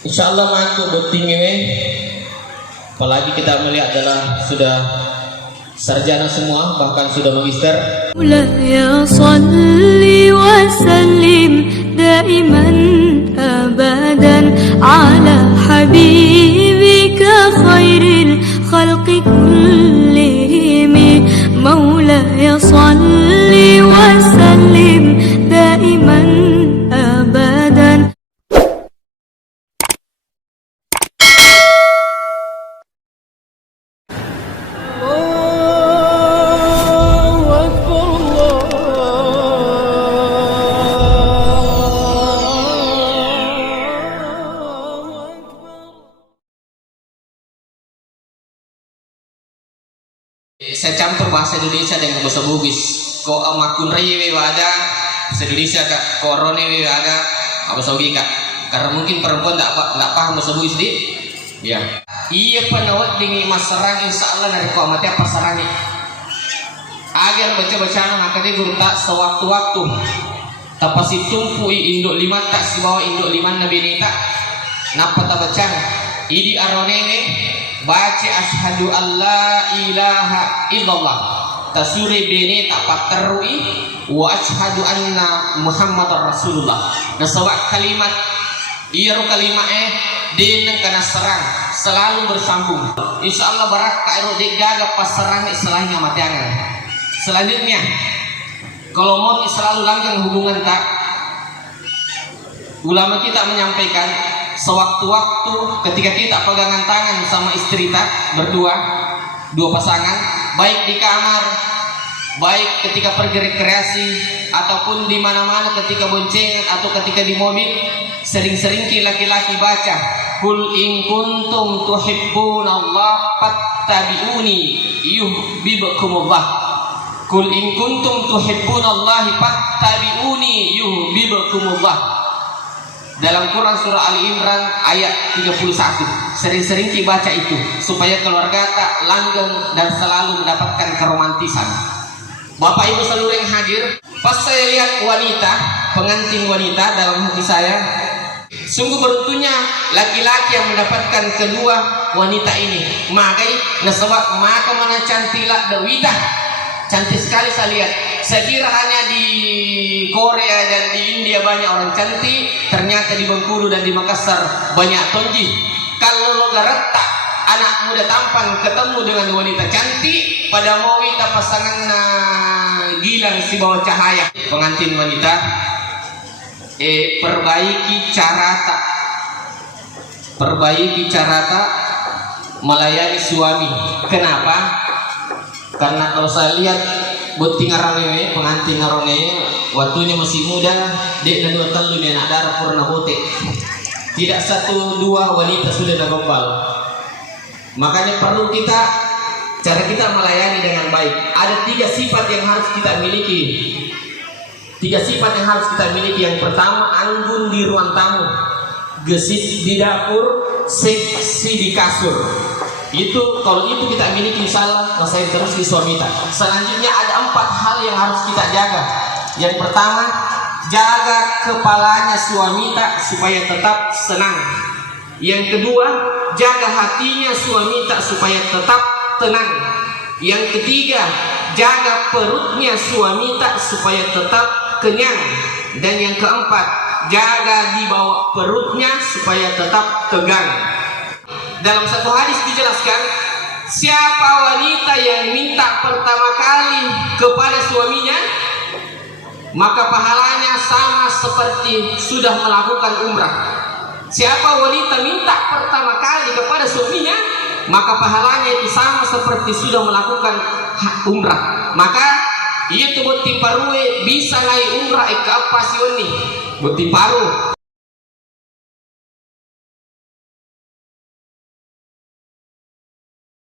Insyaallah mantu beting ini, apalagi kita melihat adalah sudah sarjana semua, bahkan sudah magister. Ya salli wa sallim daiman abadan ala habibika khairil khalqi kullihim. Maulaya salli wa sallim daiman abadan. Saya campur bahasa Indonesia dengan bahasa Bugis. Ko amakun rewe ada bahasa Indonesia kak, korone we ada bahasa Bugis kak. Karena mungkin perempuan tak paham bahasa Bugis di. Ya. Iya penawat dengan masarang insya Allah dari kau mati apa sarangnya. Agar baca maka dia guru tak sewaktu-waktu. Tapasi tumpui induk lima tak si bawa induk lima nabi ini tak. Napa tak baca? Idi aronene baca asyhadu alla ilaha illallah tasuri bene tak paterui wa asyhadu anna muhammadar rasulullah. Nah sebab kalimat iya kalimat dengan kena serang selalu bersambung. Insyaallah barakah ero degaga pasarang istilahnya matiangan. Selanjutnya kalau mau selalu langgeng hubungan tak, ulama kita menyampaikan sewaktu-waktu ketika kita pegangan tangan sama istri tak berdua, dua pasangan, baik di kamar, baik ketika pergi rekreasi ataupun di mana-mana ketika boncengan atau ketika di mobil, sering-sering laki-laki baca kul in kuntum tuhibbunallaha fattabi'uni yuhibbukumullah. Kul in kuntum tuhibbunallaha fattabi'uni yuhibbukumullah. Dalam Quran surah Ali Imran ayat 31. Sering-sering dibaca itu supaya keluarga tak langgeng dan selalu mendapatkan keromantisan. Bapak Ibu seluruh yang hadir, pas saya lihat wanita, pengantin wanita dalam hati saya, sungguh beruntungnya laki-laki yang mendapatkan kedua wanita ini. Makai nasabak maka mana cantilah dawita. Cantik sekali saya lihat. Saya kira hanya di Korea dan di India banyak orang cantik, ternyata di Bengkulu dan di Makassar banyak tonji. Kalau lo gareta anak muda tampan ketemu dengan wanita cantik, pada mau kita pasangan gilang si bawa cahaya. Pengantin wanita, perbaiki cara tak melayani suami. Kenapa? Karena kalau saya lihat buting arange pengantin arange waktunya masih muda, dek dan dua telu anak darah purna bote. Tidak satu dua wanita sudah gombal. Makanya perlu cara kita melayani dengan baik. Ada 3 sifat yang harus kita miliki. 3 sifat yang harus kita miliki. Yang pertama, anggun di ruang tamu, gesit di dapur, seksi di kasur. Itu kalau itu kita miliki insyaallah saya terus di suami kita. Selanjutnya ada 4 hal yang harus kita jaga. Yang pertama, jaga kepalanya suami tak supaya tetap senang. Yang kedua, jaga hatinya suami tak supaya tetap tenang. Yang ketiga, jaga perutnya suami tak supaya tetap kenyang. Dan yang keempat, jaga di bawah perutnya supaya tetap tegang. Dalam satu hadis dijelaskan, siapa wanita yang minta pertama kali kepada suaminya, maka pahalanya sama seperti sudah melakukan umrah. Siapa wanita minta pertama kali kepada suaminya, maka pahalanya itu sama seperti sudah melakukan umrah. Maka itu buti parue bisa naik umrah ke apa sih ini? Buti paru